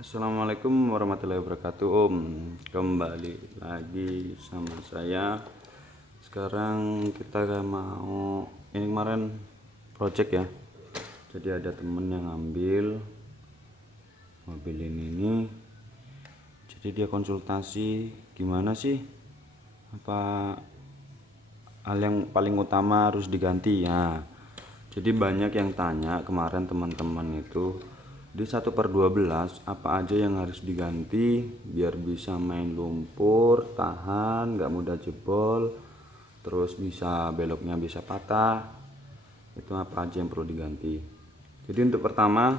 Assalamualaikum warahmatullahi wabarakatuh. Om, kembali lagi sama saya. Sekarang kita mau ini kemarin project ya. Jadi ada temen yang ngambil mobil ini. Jadi dia konsultasi gimana sih, apa hal yang paling utama harus diganti ya. Jadi banyak yang tanya kemarin teman-teman itu di 1/12 apa aja yang harus diganti biar bisa main lumpur, tahan, nggak mudah jebol, terus bisa beloknya bisa patah. Itu apa aja yang perlu diganti. Jadi untuk pertama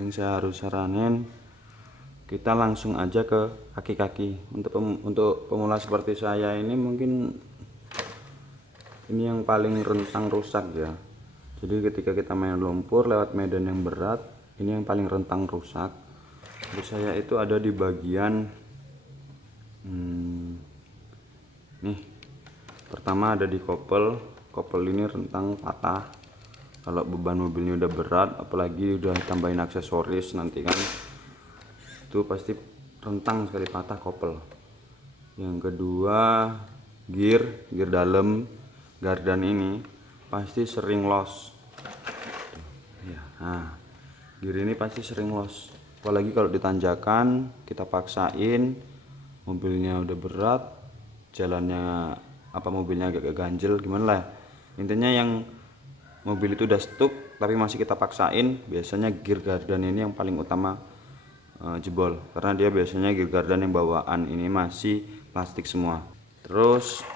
yang saya harus saranin, kita langsung aja ke kaki-kaki. Untuk pemula seperti saya ini mungkin ini yang paling rentang rusak ya. Jadi ketika kita main lumpur lewat medan yang berat, ini yang paling rentang rusak. Terus saya itu ada di bagian nih, pertama ada di kopel. Kopel ini rentang patah. Kalau beban mobilnya udah berat, apalagi udah tambahin aksesoris nanti kan, itu pasti rentang sekali patah kopel. Yang kedua, gear dalam gardan ini pasti sering loss ya. Nah, gear ini pasti sering loss, apalagi kalau ditanjakan kita paksain, mobilnya udah berat, jalannya mobilnya agak ganjel gimana lah, intinya yang mobil itu udah stuck tapi masih kita paksain, biasanya gear gardan ini yang paling utama jebol, karena dia biasanya gear gardan yang bawaan ini masih plastik semua. Terus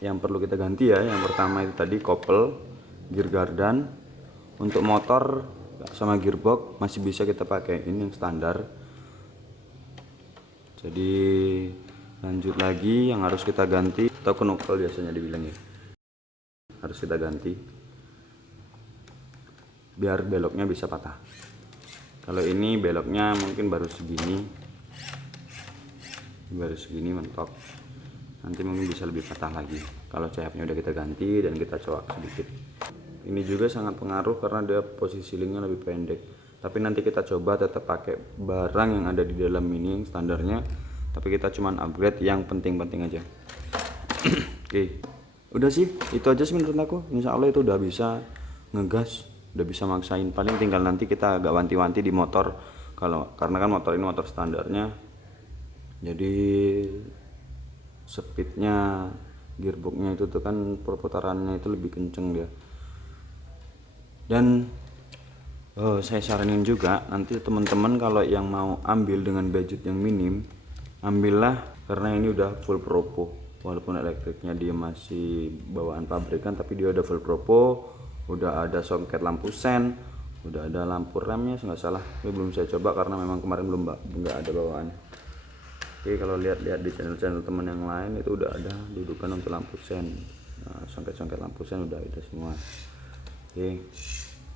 yang perlu kita ganti ya, yang pertama itu tadi kopel, gear gardan. Untuk motor sama gearbox masih bisa kita pakai ini yang standar. Jadi lanjut lagi, yang harus kita ganti atau knokel biasanya dibilang ya, harus kita ganti biar beloknya bisa patah. Kalau ini beloknya mungkin baru segini mentok, nanti mungkin bisa lebih patah lagi kalau cahapnya udah kita ganti dan kita coak sedikit. Ini juga sangat pengaruh karena dia posisi linknya lebih pendek, tapi nanti kita coba tetap pakai barang yang ada di dalam ini yang standarnya, tapi kita cuman upgrade yang penting-penting aja. Oke, udah sih itu aja sih menurut aku. Insya Allah itu udah bisa ngegas, udah bisa maksain, paling tinggal nanti kita agak wanti-wanti di motor, karena kan motor ini motor standarnya, jadi speednya gearboxnya itu tuh kan perputarannya itu lebih kenceng dia. Dan saya saranin juga nanti teman-teman kalau yang mau ambil dengan budget yang minim, ambillah, karena ini udah full propo, walaupun elektriknya dia masih bawaan pabrikan tapi dia udah full propo, udah ada soket lampu sen, udah ada lampu remnya nggak salah, tapi belum saya coba karena memang kemarin nggak ada bawaannya. Oke, kalau lihat-lihat di channel-channel teman yang lain itu udah ada dudukan untuk lampu sen, songket-songket lampu sen udah ada semua. Oke,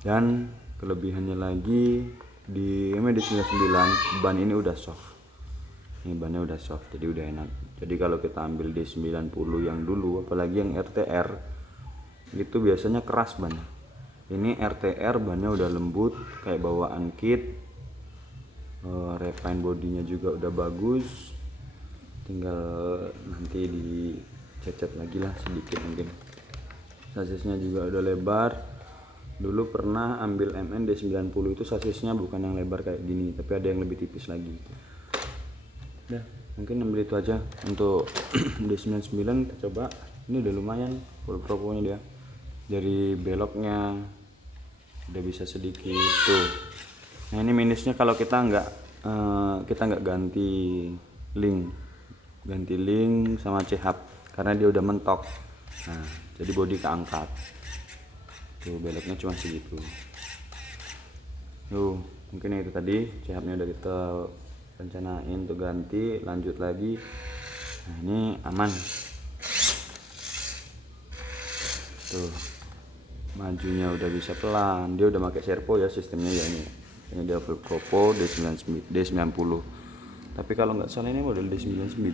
dan kelebihannya lagi di MD99 ban ini udah soft. Ini bannya udah soft, jadi udah enak. Jadi kalau kita ambil D90 yang dulu, apalagi yang RTR itu biasanya keras bannya. Ini RTR bannya udah lembut kayak bawaan kit. Refine bodinya juga udah bagus, tinggal nanti dicecet lagi lah sedikit mungkin. Sasisnya juga udah lebar. Dulu pernah ambil MN D90 itu sasisnya bukan yang lebar kayak gini, tapi ada yang lebih tipis lagi. Udah, mungkin ambil itu aja untuk D99. Kita coba, ini udah lumayan full proponya dia. Dari beloknya udah bisa sedikit tuh. Nah ini minusnya kalau kita nggak ganti link sama C-hub, karena dia udah mentok. Nah jadi bodi keangkat tuh, beloknya cuma segitu. Tuh mungkin itu tadi C-hubnya udah kita rencanain untuk ganti. Lanjut lagi, nah ini aman tuh, majunya udah bisa pelan, dia udah pakai servo ya sistemnya ya. Ini dia full propo D90. Tapi kalau nggak salah ini model D99,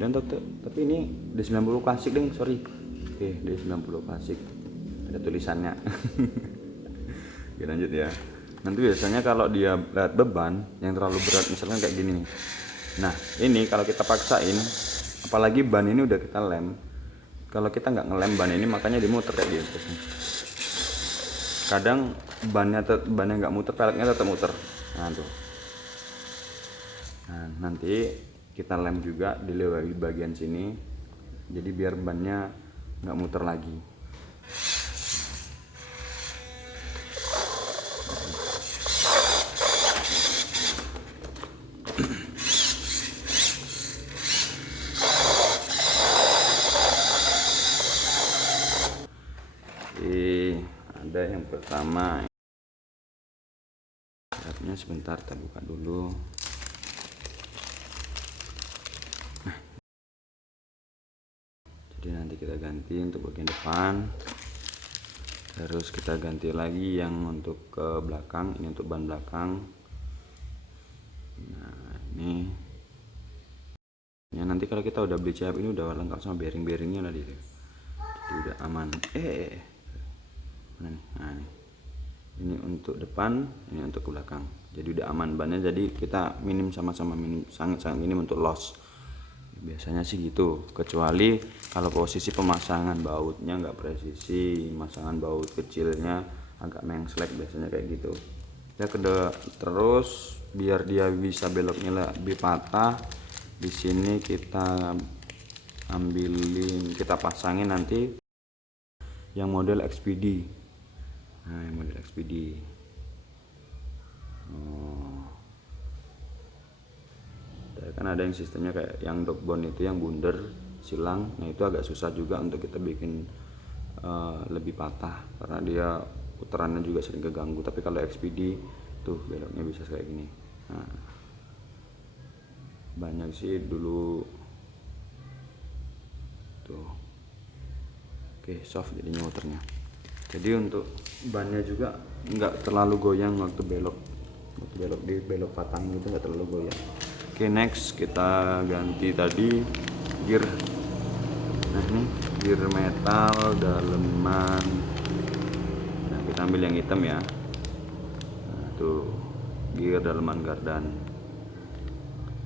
tapi ini D90 klasik deng, sorry. Oke, D90 klasik ada tulisannya. Oke, lanjut ya. Nanti biasanya kalau dia lihat beban yang terlalu berat, misalkan kayak gini nih. Nah ini kalau kita paksain, apalagi ban ini udah kita lem, kalau kita nggak ngelem ban ini makanya dia muter kayak gitu. Kadang bannya nggak muter, peleknya tetap muter. Nah tuh. Nah nanti kita lem juga di bagian sini, jadi biar bannya nggak muter lagi. Ada yang pertama, sebentar kita buka dulu. Jadi nanti kita ganti untuk bagian depan, terus kita ganti lagi yang untuk ke belakang, ini untuk ban belakang. Nah ini ya, nanti kalau kita udah beli CF ini udah lengkap sama bearing-bearingnya tadi, jadi udah aman. Nah nih, ini untuk depan, ini untuk belakang, jadi udah aman bannya. Jadi kita minim, sama-sama minim, sangat-sangat minim untuk loss. Biasanya sih gitu, kecuali kalau posisi pemasangan bautnya nggak presisi, pemasangan baut kecilnya agak mengslek, biasanya kayak gitu ya. Terus biar dia bisa beloknya lebih patah, di sini kita ambilin, kita pasangin nanti yang model XPD. Nah yang model XPD, kan ada yang sistemnya kayak yang dogbone itu, yang bundar silang. Nah itu agak susah juga untuk kita bikin lebih patah, karena dia putarannya juga sering keganggu. Tapi kalau XPD tuh beloknya bisa kayak gini. Nah, banyak sih dulu tuh. Oke, soft jadinya muternya. Jadi untuk bannya juga nggak terlalu goyang waktu belok di belok patang itu, nggak terlalu goyang. Oke, next kita ganti tadi gear. Nah ini gear metal daleman. Nah kita ambil yang hitam ya. Nah tuh gear daleman gardan.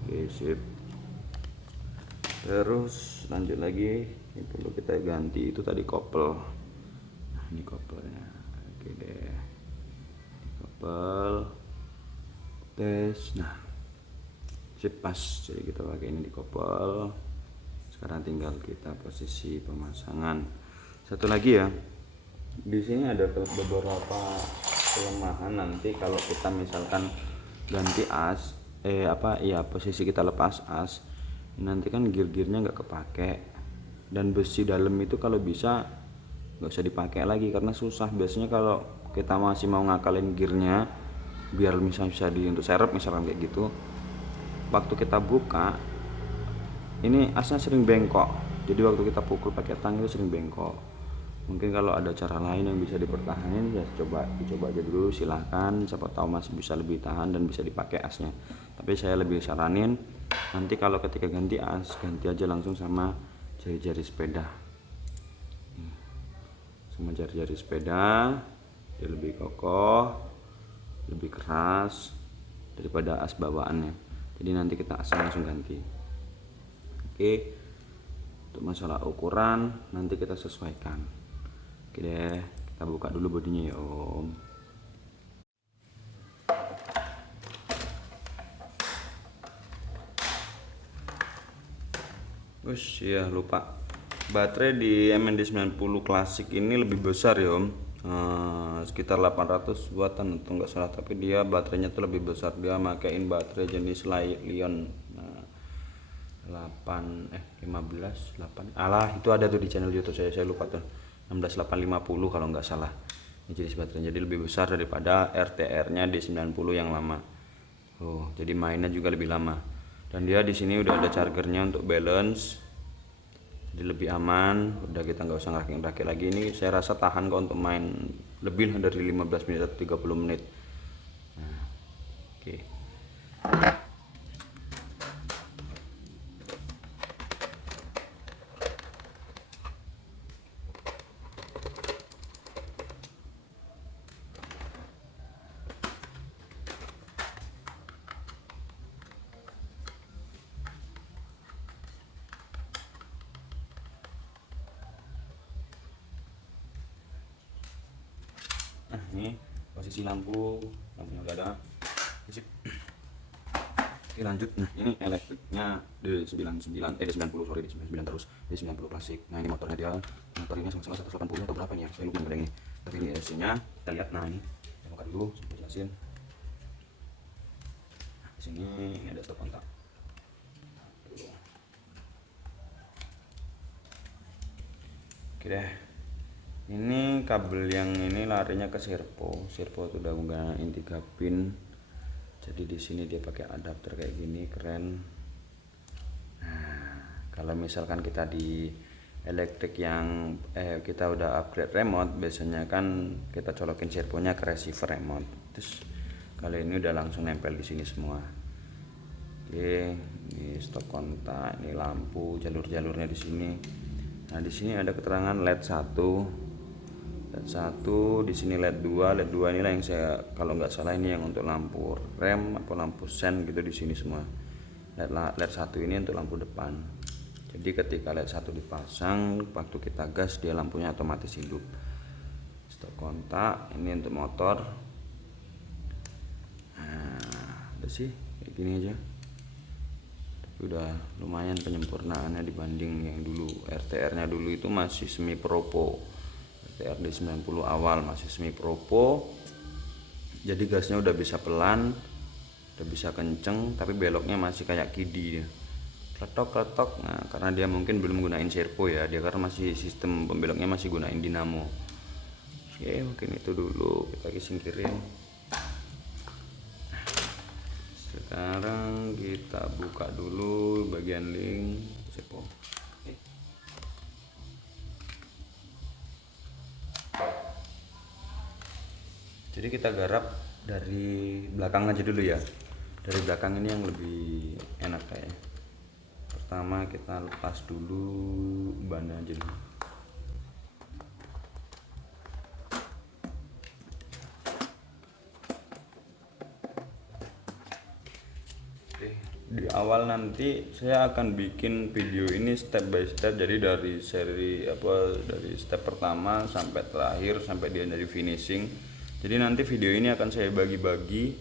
Oke, sip. Terus lanjut lagi, ini perlu kita ganti itu tadi kopel. Nah ini kopelnya. Oke deh, kopel tes. Nah sip, pas, jadi kita pakai ini di kopel. Sekarang tinggal kita posisi pemasangan. Satu lagi ya, di sini ada beberapa kelemahan. Nanti kalau kita misalkan ganti as, posisi kita lepas as, nanti kan gear-gearnya nggak kepake, dan besi dalam itu kalau bisa nggak usah dipakai lagi karena susah. Biasanya kalau kita masih mau ngakalin gearnya biar misalnya bisa untuk serep misalkan kayak gitu, waktu kita buka ini asnya sering bengkok. Jadi waktu kita pukul pakai tang itu sering bengkok. Mungkin kalau ada cara lain yang bisa dipertahankan ya dicoba aja dulu, silahkan. Siapa tahu masih bisa lebih tahan dan bisa dipakai asnya. Tapi saya lebih saranin nanti kalau ketika ganti as, ganti aja langsung sama jari-jari sepeda. Sama jari-jari sepeda, dia lebih kokoh, lebih keras daripada as bawaannya. Jadi nanti kita asal langsung ganti. Oke, untuk masalah ukuran nanti kita sesuaikan. Oke deh, kita buka dulu bodinya ya om. Ush ya, lupa, baterai di MND 90 klasik ini lebih besar ya om. Sekitar 800 wattan atau enggak salah, tapi dia baterainya tuh lebih besar. Dia makain baterai jenis Lion 15 8, alah itu ada tuh di channel YouTube saya lupa tuh, 16850 kalau nggak salah. Ini jenis baterainya jadi lebih besar daripada RTR-nya D90 yang lama. Jadi mainnya juga lebih lama. Dan dia di sini udah ada chargernya untuk balance, jadi lebih aman. Udah kita nggak usah ngerakit lagi. Ini saya rasa tahan kok untuk main lebih dari 15 menit atau 30 menit. Nah, oke. posisi lampunya udah ada. Sip. Oke lanjut. Nah ini elektriknya di 90 sorry, di 99 terus, di 90 klasik. Nah ini motornya dia, motor ini sama-sama 180 atau berapa nih ya, saya lupa yang ini. Tapi ini AC nya kita lihat. Nah ini saya buka dulu, saya jelasin. Nah, di sini ini ada stop kontak. Oke deh, ini kabel yang ini larinya ke servo itu udah gunain 3 pin. Jadi di sini dia pakai adapter kayak gini, keren. Nah, kalau misalkan kita di elektrik yang kita udah upgrade remote, biasanya kan kita colokin servonya ke receiver remote. Terus kali ini udah langsung nempel di sini semua. Oke, ini stop kontak, ini lampu, jalur-jalurnya di sini. Nah, di sini ada keterangan LED 1, di sini LED 2 inilah yang saya, kalau nggak salah ini yang untuk lampu rem atau lampu sen gitu di sini semua. LED 1 ini untuk lampu depan. Jadi ketika LED 1 dipasang, waktu kita gas dia lampunya otomatis hidup. Stop kontak, ini untuk motor. Nah, udah sih kayak gini aja. Tapi udah lumayan penyempurnaannya dibanding yang dulu. RTR-nya dulu itu masih semi propo. RTR di 90 awal masih semi propo, jadi gasnya udah bisa pelan, udah bisa kenceng, tapi beloknya masih kayak kidi dia, kletok. Nah karena dia mungkin belum gunain servo ya, dia karena masih sistem pembeloknya masih gunain dinamo. Oke mungkin itu dulu kita singkirin. Sekarang kita buka dulu bagian link servo. Jadi kita garap dari belakang aja dulu ya. Dari belakang ini yang lebih enak kayaknya. Pertama kita lepas dulu bannya aja dulu. Oke, di awal nanti saya akan bikin video ini step by step. Jadi dari dari step pertama sampai terakhir sampai dia dari finishing. Jadi nanti video ini akan saya bagi-bagi.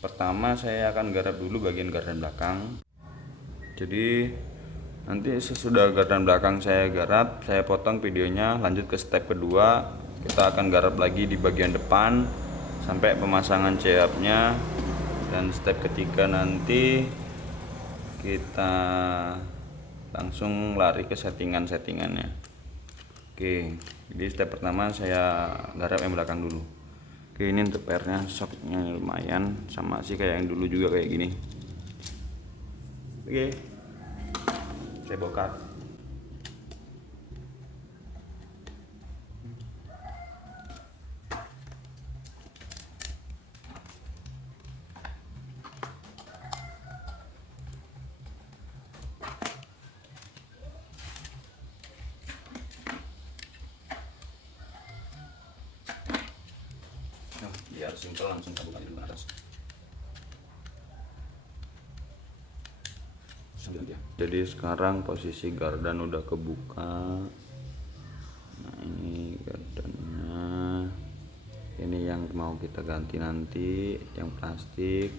Pertama saya akan garap dulu bagian gardan belakang. Jadi nanti sesudah gardan belakang saya garap, saya potong videonya, lanjut ke step kedua. Kita akan garap lagi di bagian depan sampai pemasangan CHP-nya. Dan step ketiga nanti kita langsung lari ke settingannya. Oke, jadi step pertama saya garap yang belakang dulu. Oke, ini untuk PR-nya shocknya lumayan, sama sih kayak yang dulu juga kayak gini. Oke, saya bongkar. Biar simpel langsung kita buka di atas. Jadi sekarang posisi gardan udah kebuka. Nah ini gardannya, ini yang mau kita ganti nanti, yang plastik,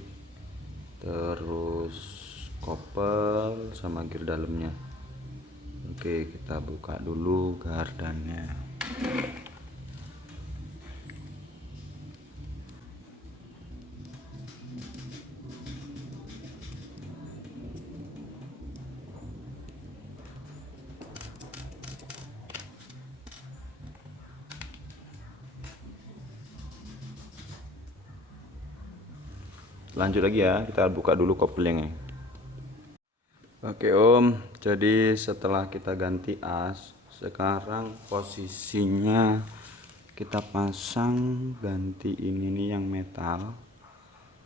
terus kopel sama gear dalamnya. Oke kita buka dulu gardannya. Lanjut lagi ya, kita buka dulu koplingnya. Oke om, jadi setelah kita ganti as, sekarang posisinya kita pasang ganti ini nih yang metal.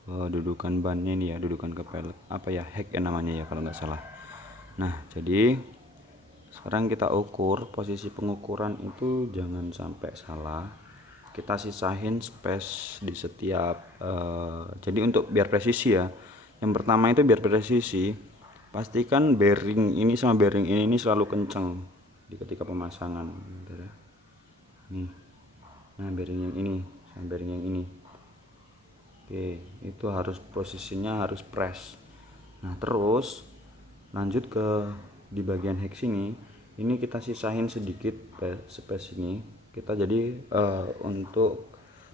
Dudukan bannya nih ya, dudukan kepel apa ya, heck ya namanya ya kalau nggak salah. Nah jadi sekarang kita ukur, posisi pengukuran itu jangan sampai salah. Kita sisahin space di setiap jadi untuk biar presisi ya, yang pertama itu biar presisi, pastikan bearing ini sama bearing ini selalu kencang di ketika pemasangan nih. Nah bearing yang ini sama bearing yang ini. Oke, itu harus posisinya harus press. Nah terus lanjut ke di bagian hex ini kita sisain sedikit space ini, kita jadi untuk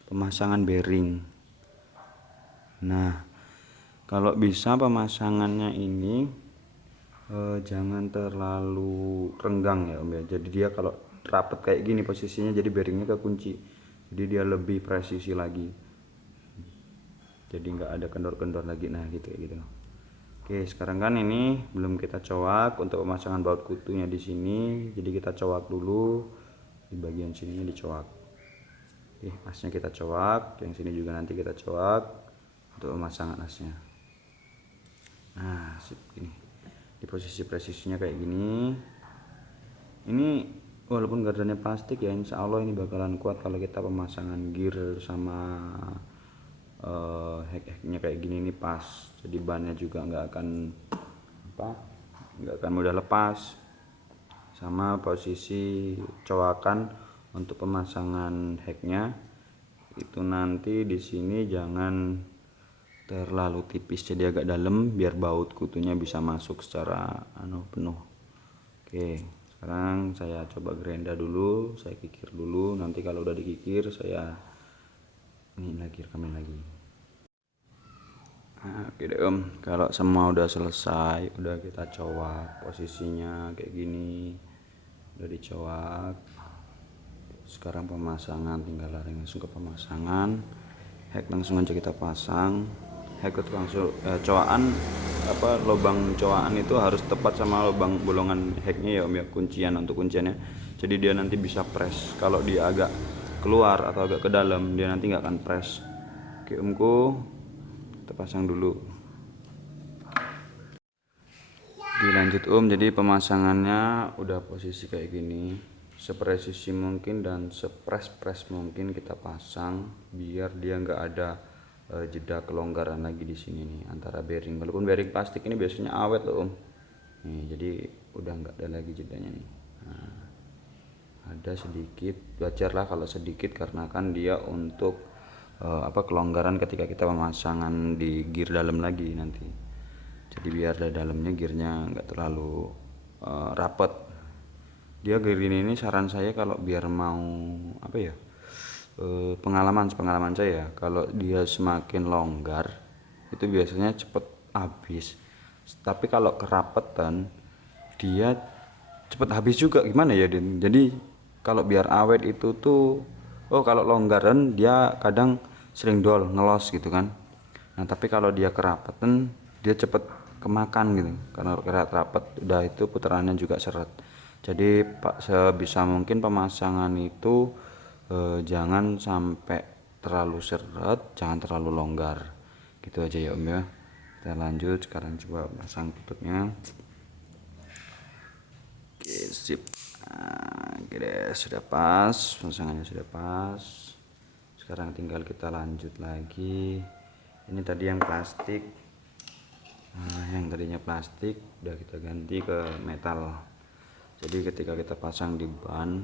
pemasangan bearing. Nah kalau bisa pemasangannya ini jangan terlalu renggang ya Om ya, jadi dia kalau rapet kayak gini posisinya jadi bearingnya kekunci, jadi dia lebih presisi lagi, jadi nggak ada kendor-kendor lagi. Nah gitu. Oke, sekarang kan ini belum kita coak untuk pemasangan baut kutunya di sini, jadi kita coak dulu di bagian sini dicoak. Oke, asnya kita coak, yang sini juga nanti kita coak untuk pemasangan asnya. Nah, sip gini. Di posisi presisinya kayak gini. Ini walaupun gardannya plastik ya, insya Allah ini bakalan kuat kalau kita pemasangan gear sama hack-hacknya kayak gini nih pas, jadi bannya juga nggak akan mudah lepas. Sama posisi coakan untuk pemasangan hacknya itu nanti di sini jangan terlalu tipis, jadi agak dalam biar baut kutunya bisa masuk secara penuh. Oke, sekarang saya coba gerenda dulu, saya kikir dulu, nanti kalau udah dikikir saya ini lagi rekamin lagi. Nah, oke deh Om, kalau semua udah selesai, udah kita coak posisinya kayak gini, udah dicoak. Sekarang pemasangan, tinggal lari langsung ke pemasangan. Hack langsung aja kita pasang. Hack itu langsung coakan lubang coakan itu harus tepat sama lubang bolongan hacknya ya Om ya, untuk kunciannya. Jadi dia nanti bisa press. Kalau dia agak keluar atau agak ke dalam, dia nanti nggak akan press. Oke Omku, kita pasang dulu. Dilanjut Om, jadi pemasangannya udah posisi kayak gini, sepresisi mungkin dan sepres mungkin kita pasang biar dia nggak ada jeda kelonggaran lagi di sini nih antara bearing. Walaupun bearing plastik ini biasanya awet loh Om. Nih, jadi udah nggak ada lagi jedanya nih. Nah, ada sedikit, wajarlah kalau sedikit karena kan dia untuk kelonggaran ketika kita pemasangan di gear dalam lagi nanti. Jadi biar dari dalamnya gearnya nggak terlalu rapet. Dia gear ini saran saya kalau biar mau pengalaman saya, kalau dia semakin longgar itu biasanya cepet habis. Tapi kalau kerapetan dia cepet habis juga, gimana ya Din? Jadi kalau biar awet itu tuh kalau longgaran dia kadang sering dol ngelos gitu kan. Nah tapi kalau dia kerapetan dia cepet kemakan gitu, karena rapet udah itu putarannya juga seret. Jadi sebisa mungkin pemasangan itu jangan sampai terlalu seret, jangan terlalu longgar, gitu aja ya Om ya. Kita lanjut sekarang, coba pasang tutupnya. Oke sip. Nah, oke deh, sudah pas, pemasangannya sudah pas. Sekarang tinggal kita lanjut lagi. Ini tadi yang plastik. Nah, yang tadinya plastik udah kita ganti ke metal. Jadi ketika kita pasang di ban,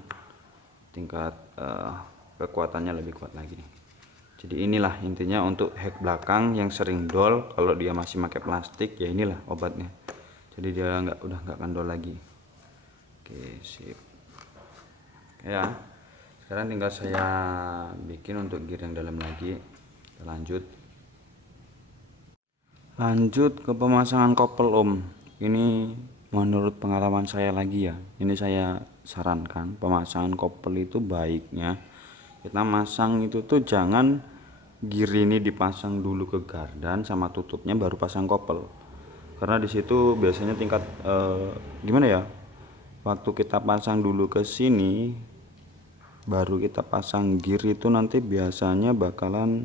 tingkat kekuatannya lebih kuat lagi. Jadi inilah intinya untuk hack belakang yang sering dol, kalau dia masih pakai plastik ya inilah obatnya. Jadi dia udah nggak akan dol lagi. Oke sip ya. Sekarang tinggal saya bikin untuk gear yang dalam lagi. Kita lanjut ke pemasangan kopel Om. Ini menurut pengalaman saya lagi ya, ini saya sarankan pemasangan kopel itu baiknya kita masang itu tuh jangan gear ini dipasang dulu ke gardan sama tutupnya baru pasang kopel, karena disitu biasanya tingkat gimana ya, waktu kita pasang dulu ke sini baru kita pasang gear itu nanti biasanya bakalan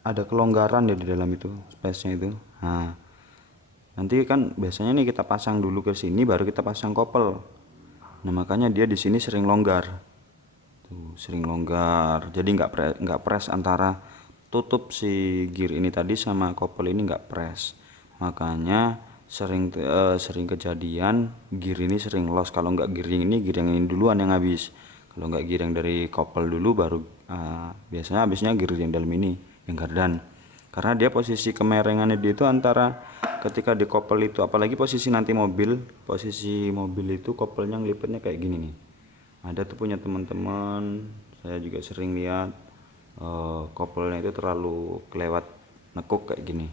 ada kelonggaran ya di dalam itu space-nya itu. Nah nanti kan biasanya nih kita pasang dulu ke sini baru kita pasang kopel. Nah makanya dia di sini sering longgar tuh, sering longgar, jadi nggak press antara tutup si gear ini tadi sama kopel ini nggak press, makanya sering kejadian gear ini sering loss. Kalau nggak gear yang ini duluan yang habis, Kalau nggak gear yang dari kopel dulu baru biasanya habisnya gear yang dalam ini, yang gardan. Karena dia posisi kemerengannya dia itu antara ketika di kopel itu, apalagi posisi nanti mobil, posisi mobil itu kopelnya ngelipatnya kayak gini nih. Ada tuh punya teman-teman, saya juga sering lihat kopelnya itu terlalu kelewat nekuk kayak gini.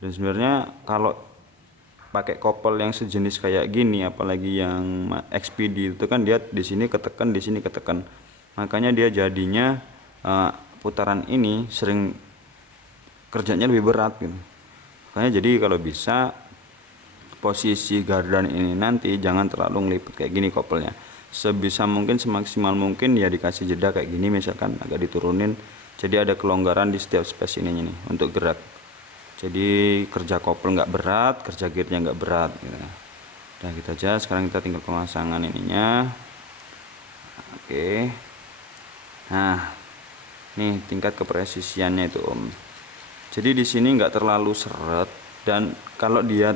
Dan sebenarnya kalau pakai kopel yang sejenis kayak gini, apalagi yang XPD itu kan dia di sini ketekan, di sini ketekan, makanya dia jadinya putaran ini sering kerjanya lebih berat gitu. Makanya jadi kalau bisa posisi gardan ini nanti jangan terlalu ngelipet kayak gini kopelnya, sebisa mungkin semaksimal mungkin ya dikasih jeda kayak gini, misalkan agak diturunin jadi ada kelonggaran di setiap space ininya nih untuk gerak. Jadi kerja kopel nggak berat, kerja gearnya nggak berat gitu. Nah gitu aja. Sekarang kita tinggal pemasangan ininya. Oke. Nah nih tingkat kepresisiannya itu Om. Jadi di sini nggak terlalu seret, dan kalau dia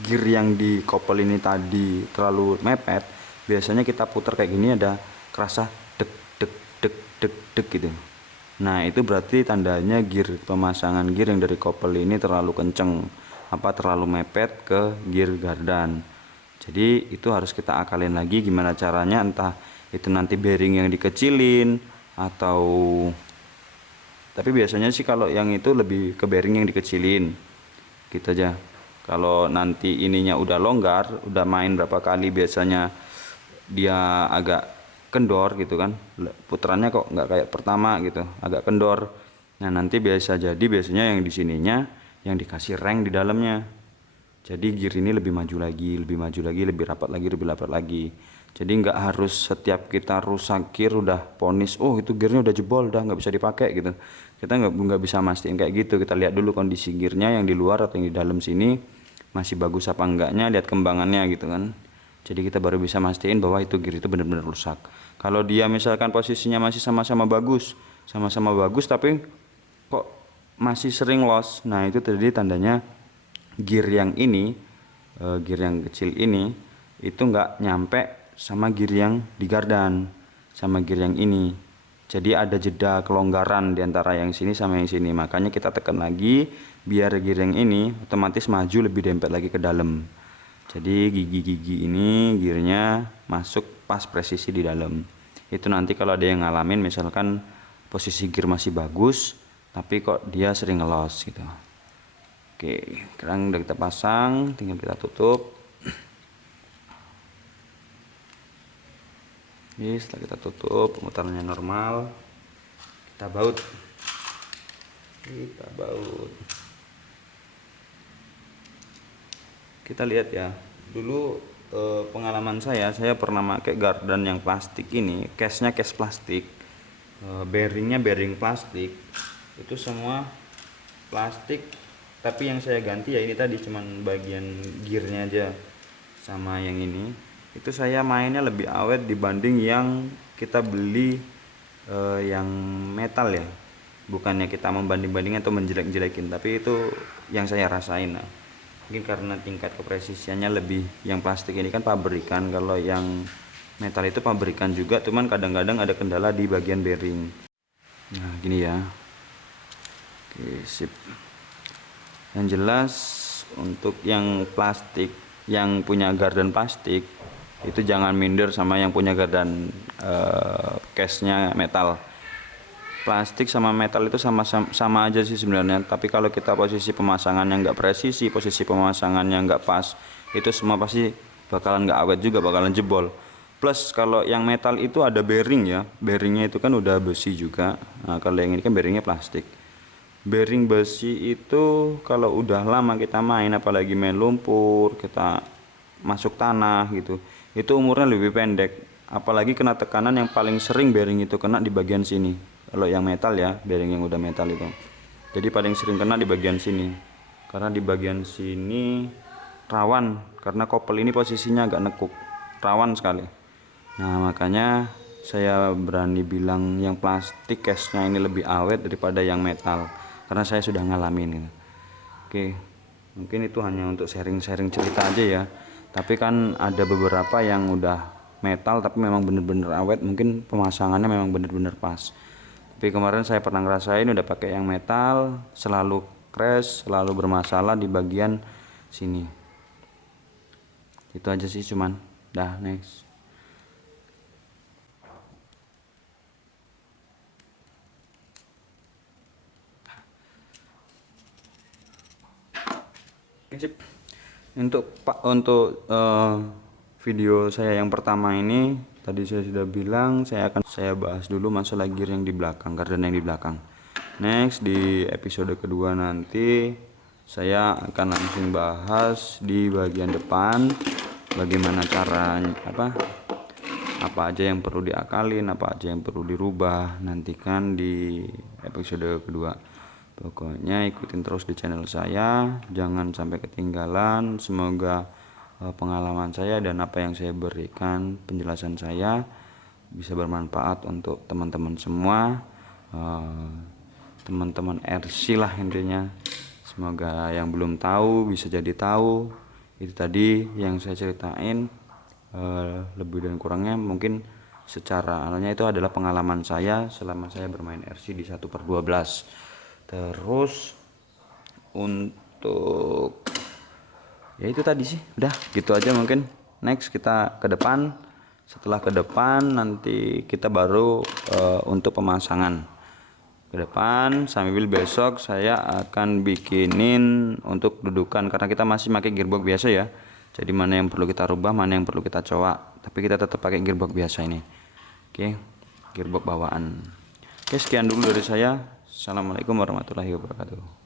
gear yang di kopel ini tadi terlalu mepet, biasanya kita putar kayak gini ada kerasa dek dek dek dek dek gitu. Nah itu berarti tandanya gear, pemasangan gear yang dari kopel ini terlalu kenceng, terlalu mepet ke gear gardan. Jadi itu harus kita akalin lagi gimana caranya, entah itu nanti bearing yang dikecilin atau, tapi biasanya sih kalau yang itu lebih ke bearing yang dikecilin gitu aja. Kalau nanti ininya udah longgar, udah main berapa kali biasanya dia agak kendor gitu kan, putarannya kok nggak kayak pertama gitu, agak kendor. Nah nanti biasanya yang di sininya yang dikasih reng di dalamnya, jadi gear ini lebih maju lagi, lebih rapat lagi. Jadi nggak harus setiap kita rusak gear udah ponis oh itu gearnya udah jebol, udah nggak bisa dipakai gitu. Kita nggak bisa mastiin kayak gitu. Kita lihat dulu kondisi gearnya yang di luar atau yang di dalam sini masih bagus apa enggaknya, lihat kembangannya gitu kan. Jadi kita baru bisa mastiin bahwa itu gear itu benar-benar rusak. Kalau dia misalkan posisinya masih sama-sama bagus tapi kok masih sering loss, nah itu tadi tandanya gear yang ini, gear yang kecil ini itu nggak nyampe sama gear yang di gardan, sama gear yang ini. Jadi ada jeda kelonggaran di antara yang sini sama yang sini. Makanya kita tekan lagi biar gear yang ini otomatis maju lebih dempet lagi ke dalam. Jadi gigi-gigi ini gearnya masuk pas presisi di dalam. Itu nanti kalau ada yang ngalamin misalkan posisi gear masih bagus tapi kok dia sering ngelos gitu. Oke, sekarang udah kita pasang, tinggal kita tutup. Oke, setelah kita tutup, pemutarannya normal, kita baut. Kita lihat ya dulu, pengalaman saya pernah pakai gardan yang plastik ini, case-nya case plastik, bearingnya bearing plastik, itu semua plastik, tapi yang saya ganti ya ini tadi cuman bagian gearnya aja sama yang ini. Itu saya mainnya lebih awet dibanding yang kita beli yang metal ya. Bukannya kita membanding-bandingin atau menjelek-jelekin, tapi itu yang saya rasain. Nah, mungkin karena tingkat kepresisiannya lebih, yang plastik ini kan pabrikan, kalau yang metal itu pabrikan juga, cuman kadang-kadang ada kendala di bagian bearing. Nah gini ya. Oke, sip. Yang jelas untuk yang plastik, yang punya gardan plastik itu jangan minder sama yang punya gardan case-nya metal. Plastik sama metal itu sama aja sih sebenarnya, tapi kalau kita posisi pemasangannya nggak presisi, posisi pemasangannya nggak pas, itu semua pasti bakalan nggak awet juga, bakalan jebol. Plus kalau yang metal itu ada bearing ya, bearingnya itu kan udah besi juga. Nah kalau yang ini kan bearingnya plastik. Bearing besi itu kalau udah lama kita main, apalagi main lumpur, kita masuk tanah gitu, itu umurnya lebih pendek. Apalagi kena tekanan, yang paling sering bearing itu kena di bagian sini. Kalau yang metal ya, bearing yang udah metal itu, jadi paling sering kena di bagian sini, karena di bagian sini rawan, karena kopel ini posisinya agak nekuk, rawan sekali. Nah makanya saya berani bilang yang plastik case-nya ini lebih awet daripada yang metal, karena saya sudah ngalamin gitu. Oke, mungkin itu hanya untuk sharing-sharing cerita aja ya, tapi kan ada beberapa yang udah metal tapi memang bener-bener awet, mungkin pemasangannya memang bener-bener pas. Tapi kemarin saya pernah ngerasain udah pakai yang metal, selalu crash, selalu bermasalah di bagian sini. Itu aja sih, cuman dah. Next. Sip. Untuk video saya yang pertama ini tadi saya sudah bilang saya bahas dulu masalah gear yang di belakang, kardan yang di belakang. Next, di episode kedua nanti saya akan langsung bahas di bagian depan bagaimana caranya, apa aja yang perlu diakalin, apa aja yang perlu dirubah. Nantikan di episode kedua. Pokoknya ikutin terus di channel saya, jangan sampai ketinggalan. Semoga pengalaman saya dan apa yang saya berikan, penjelasan saya bisa bermanfaat untuk teman-teman semua, teman-teman RC lah intinya. Semoga yang belum tahu bisa jadi tahu. Itu tadi yang saya ceritain, lebih dan kurangnya mungkin secara anunya itu adalah pengalaman saya selama saya bermain RC di 1/12. Terus untuk ya itu tadi sih, udah gitu aja mungkin. Next kita ke depan. Setelah ke depan nanti kita baru untuk pemasangan ke depan, sambil besok saya akan bikinin untuk dudukan, karena kita masih pakai gearbox biasa ya. Jadi mana yang perlu kita rubah, mana yang perlu kita coak, tapi kita tetap pakai gearbox biasa ini. Oke, gearbox bawaan. Oke, sekian dulu dari saya. Assalamualaikum warahmatullahi wabarakatuh.